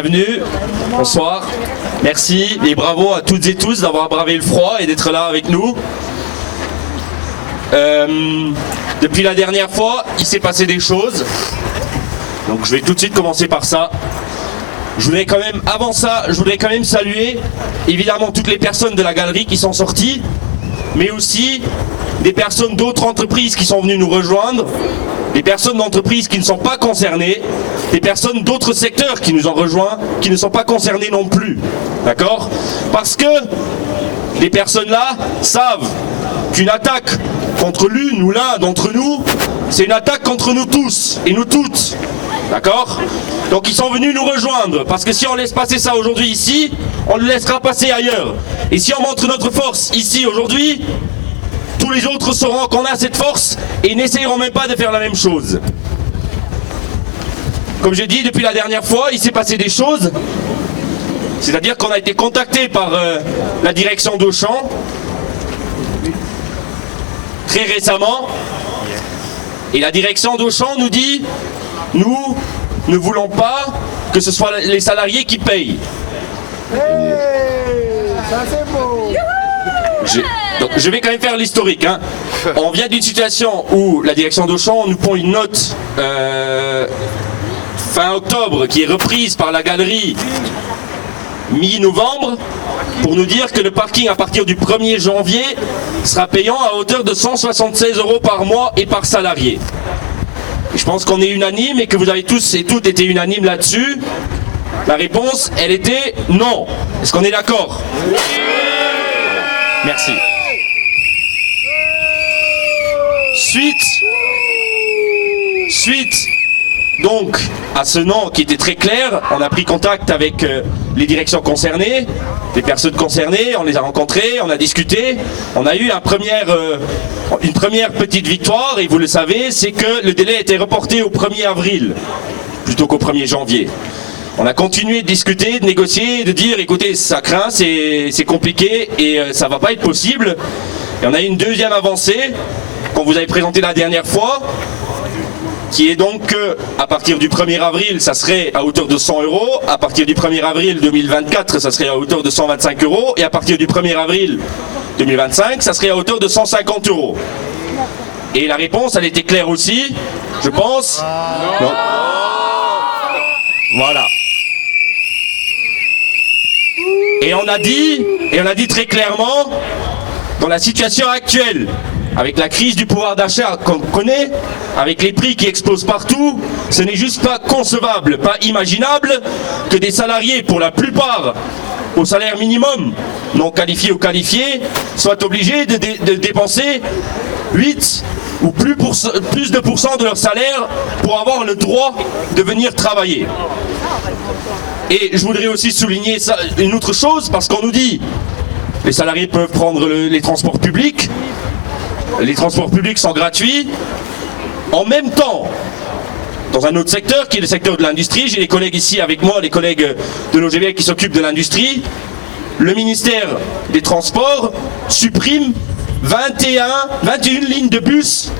Bienvenue, bonsoir, merci et bravo à toutes et tous d'avoir bravé le froid et d'être là avec nous. Depuis la dernière fois, il s'est passé des choses, donc je vais tout de suite commencer par ça. Je voudrais quand même, avant ça, je voudrais quand même saluer évidemment toutes les personnes de la galerie qui sont sorties, mais aussi des personnes d'autres entreprises qui sont venues nous rejoindre, des personnes d'entreprises qui ne sont pas concernées, des personnes d'autres secteurs qui nous ont rejoints, qui ne sont pas concernées non plus. D'accord? Parce que les personnes-là savent qu'une attaque contre l'une ou l'un d'entre nous, c'est une attaque contre nous tous et nous toutes. D'accord? Donc ils sont venus nous rejoindre, parce que si on laisse passer ça aujourd'hui ici, on le laissera passer ailleurs. Et si on montre notre force ici aujourd'hui, tous les autres sauront qu'on a cette force et n'essayeront même pas de faire la même chose. Comme j'ai dit, depuis la dernière fois, il s'est passé des choses. C'est-à-dire qu'on a été contacté par la direction d'Auchan très récemment. Et la direction d'Auchan nous dit, nous ne voulons pas que ce soit les salariés qui payent. Ça c'est beau. Donc je vais quand même faire l'historique. Hein. On vient d'une situation où la direction d'Auchan nous pond une note fin octobre qui est reprise par la galerie mi-novembre pour nous dire que le parking à partir du 1er janvier sera payant à hauteur de 176 € par mois et par salarié. Et je pense qu'on est unanime et que vous avez tous et toutes été unanimes là-dessus. La réponse, elle était non. Est-ce qu'on est d'accord? Merci. Suite donc à ce non qui était très clair, on a pris contact avec les directions concernées, les personnes concernées, on les a rencontrées, on a discuté, on a eu une première petite victoire, et vous le savez, c'est que le délai a été reporté au 1er avril plutôt qu'au 1er janvier. On a continué de discuter, de négocier, de dire écoutez, ça craint, c'est compliqué et ça va pas être possible. Et on a eu une deuxième avancée qu'on vous avait présentée la dernière fois, qui est donc que à partir du 1er avril, ça serait à hauteur de 100 €, à partir du 1er avril 2024, ça serait à hauteur de 125 €, et à partir du 1er avril 2025, ça serait à hauteur de 150 €. Et la réponse, elle était claire aussi, je pense. Non. Voilà. Et on a dit très clairement, dans la situation actuelle, avec la crise du pouvoir d'achat qu'on connaît, avec les prix qui explosent partout, ce n'est juste pas concevable, pas imaginable que des salariés, pour la plupart au salaire minimum, non qualifiés ou qualifiés, soient obligés de dépenser 8 ou plus de pourcents de leur salaire pour avoir le droit de venir travailler. Et je voudrais aussi souligner ça, une autre chose, parce qu'on nous dit les salariés peuvent prendre les transports publics. Les transports publics sont gratuits. En même temps, dans un autre secteur, qui est le secteur de l'industrie, j'ai les collègues ici avec moi, les collègues de l'OGBL qui s'occupent de l'industrie, le ministère des Transports supprime 21 lignes de bus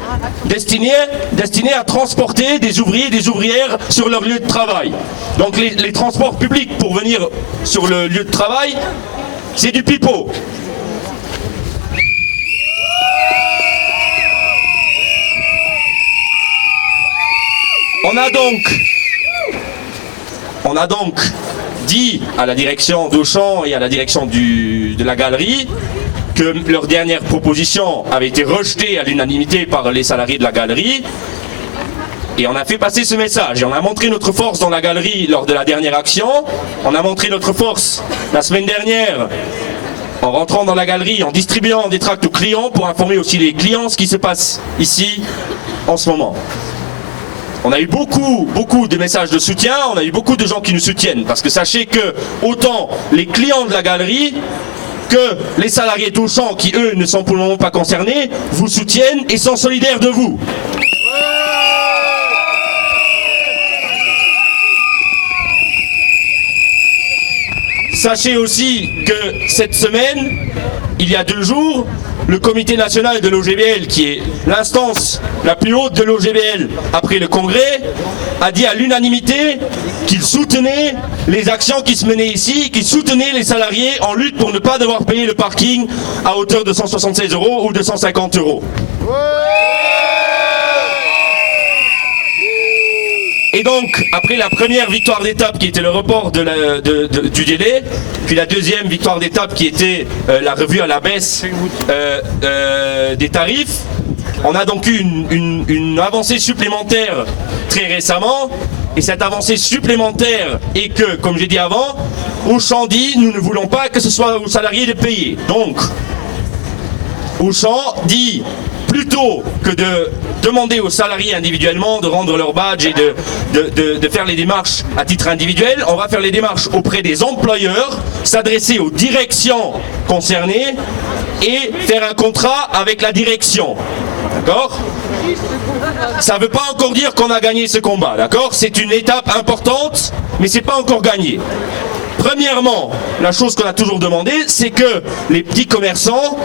destinées à transporter des ouvriers et des ouvrières sur leur lieu de travail. Donc les transports publics pour venir sur le lieu de travail, c'est du pipeau. On a donc dit à la direction d'Auchan et à la direction de la galerie que leur dernière proposition avait été rejetée à l'unanimité par les salariés de la galerie. Et on a fait passer ce message et on a montré notre force dans la galerie lors de la dernière action. On a montré notre force la semaine dernière en rentrant dans la galerie, en distribuant des tracts aux clients pour informer aussi les clients ce qui se passe ici en ce moment. On a eu beaucoup de messages de soutien, on a eu beaucoup de gens qui nous soutiennent, parce que sachez que autant les clients de la galerie que les salariés d'Auchan, qui eux ne sont pour le moment pas concernés, vous soutiennent et sont solidaires de vous. Sachez aussi que cette semaine, il y a 2 jours, le comité national de l'OGBL, qui est l'instance la plus haute de l'OGBL après le congrès, a dit à l'unanimité qu'il soutenait les actions qui se menaient ici, qu'il soutenait les salariés en lutte pour ne pas devoir payer le parking à hauteur de 176 € ou 250 €. Et donc, après la première victoire d'étape qui était le report du délai, puis la deuxième victoire d'étape qui était la revue à la baisse des tarifs, on a donc eu une avancée supplémentaire très récemment. Et cette avancée supplémentaire est que, comme j'ai dit avant, Auchan dit nous ne voulons pas que ce soit aux salariés de payer. Donc, Auchan dit plutôt que de demander aux salariés individuellement de rendre leur badge et de faire les démarches à titre individuel, on va faire les démarches auprès des employeurs, s'adresser aux directions concernées et faire un contrat avec la direction. D'accord ? Ça ne veut pas encore dire qu'on a gagné ce combat, d'accord ? C'est une étape importante, mais c'est pas encore gagné. Premièrement, la chose qu'on a toujours demandé, c'est que les petits commerçants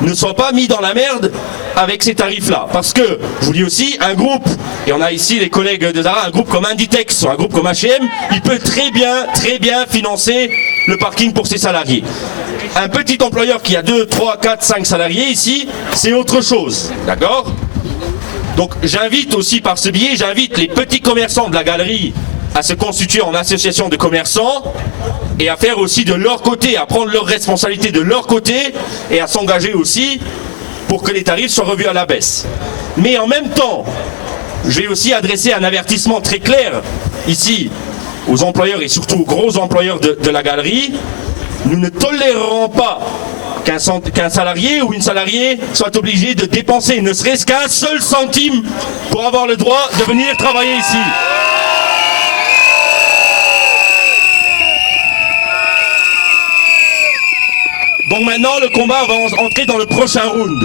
ne soient pas mis dans la merde avec ces tarifs-là. Parce que, je vous dis aussi, un groupe, et on a ici les collègues de Zara, un groupe comme Inditex ou un groupe comme H&M, il peut très bien financer le parking pour ses salariés. Un petit employeur qui a 2, 3, 4, 5 salariés ici, c'est autre chose, d'accord ? Donc j'invite aussi par ce biais, j'invite les petits commerçants de la galerie à se constituer en association de commerçants et à faire aussi de leur côté, à prendre leurs responsabilités de leur côté et à s'engager aussi pour que les tarifs soient revus à la baisse. Mais en même temps, je vais aussi adresser un avertissement très clair ici aux employeurs et surtout aux gros employeurs de la galerie. Nous ne tolérerons pas qu'un salarié ou une salariée soit obligé de dépenser ne serait-ce qu'un seul centime pour avoir le droit de venir travailler ici. Donc maintenant, le combat va entrer dans le prochain round.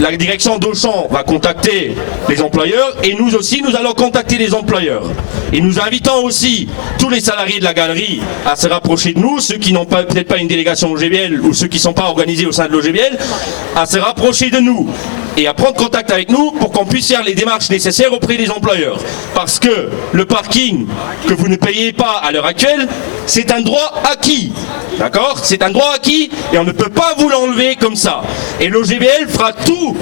La direction d'Auchan va contacter les employeurs et nous aussi, nous allons contacter les employeurs. Et nous invitons aussi tous les salariés de la galerie à se rapprocher de nous, ceux qui n'ont peut-être pas une délégation OGBL ou ceux qui ne sont pas organisés au sein de l'OGBL, à se rapprocher de nous et à prendre contact avec nous pour qu'on puisse faire les démarches nécessaires auprès des employeurs. Parce que le parking que vous ne payez pas à l'heure actuelle, c'est un droit acquis. D'accord ? C'est un droit acquis et on ne peut pas vous l'enlever comme ça. Et l'OGBL fera tout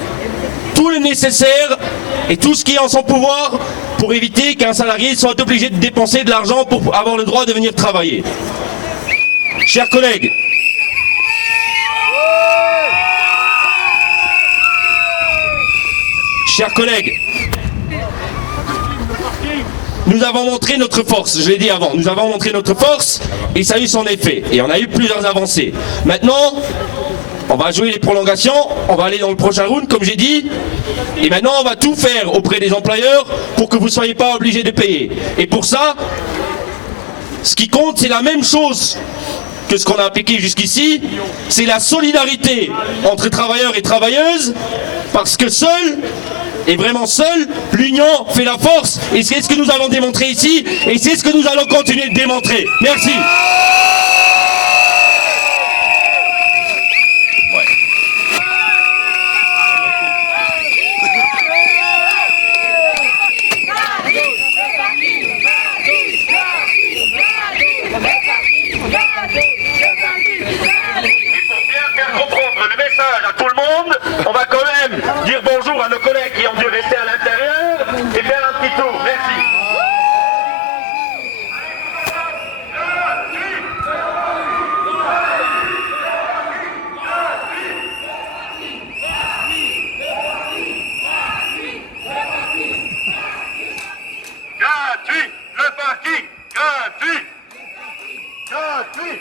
le nécessaire et tout ce qui est en son pouvoir pour éviter qu'un salarié soit obligé de dépenser de l'argent pour avoir le droit de venir travailler. Chers collègues, nous avons montré notre force, je l'ai dit avant, nous avons montré notre force et ça a eu son effet. Et on a eu plusieurs avancées. Maintenant, on va jouer les prolongations, on va aller dans le prochain round, comme j'ai dit. Et maintenant, on va tout faire auprès des employeurs pour que vous ne soyez pas obligés de payer. Et pour ça, ce qui compte, c'est la même chose que ce qu'on a appliqué jusqu'ici, c'est la solidarité entre travailleurs et travailleuses, parce que seul, et vraiment seul, l'union fait la force, et c'est ce que nous allons démontrer ici, et c'est ce que nous allons continuer de démontrer. Merci. On va quand même dire bonjour à nos collègues qui ont dû rester à l'intérieur et faire un petit tour. Merci. Gratuit, le parking, gratuit. Gratuit.